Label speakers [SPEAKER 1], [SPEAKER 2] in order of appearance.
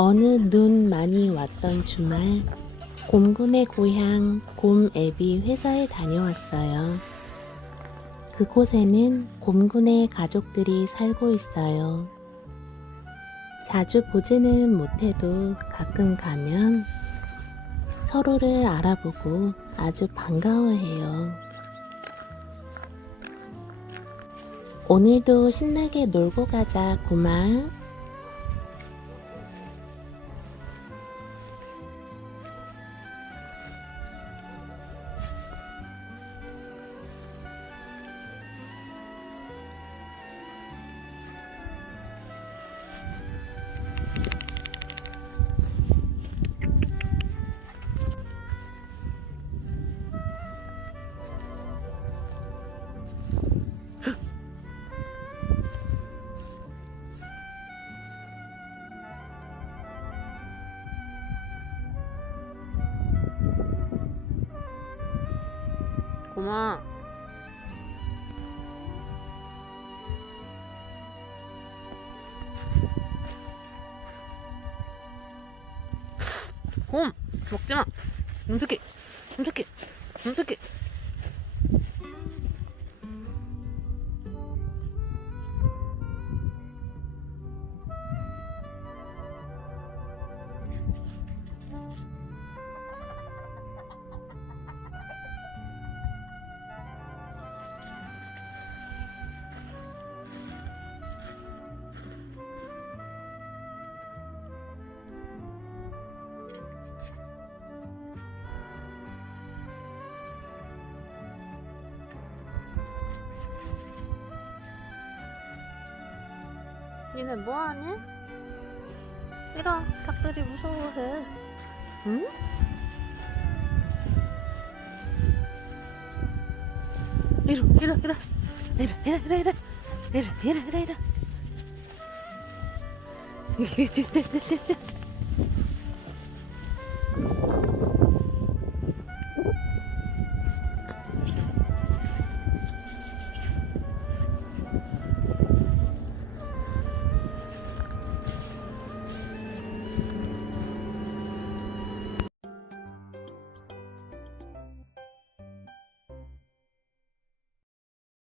[SPEAKER 1] 어느 눈 많이 왔던 주말, 곰군의 고향 곰애비 회사에 다녀왔어요. 그곳에는 곰군의 가족들이 살고 있어요. 자주 보지는 못해도 가끔 가면 서로를 알아보고 아주 반가워해요. 오늘도 신나게 놀고 가자, 고마.
[SPEAKER 2] ごま。ん本持ってな。のぞきのぞきのぞき 니네 뭐하니? 이라 닭들이 무서워해. 응? 이리 이리 이리 이리 이리 이리 이리 이리 이리 이리 이리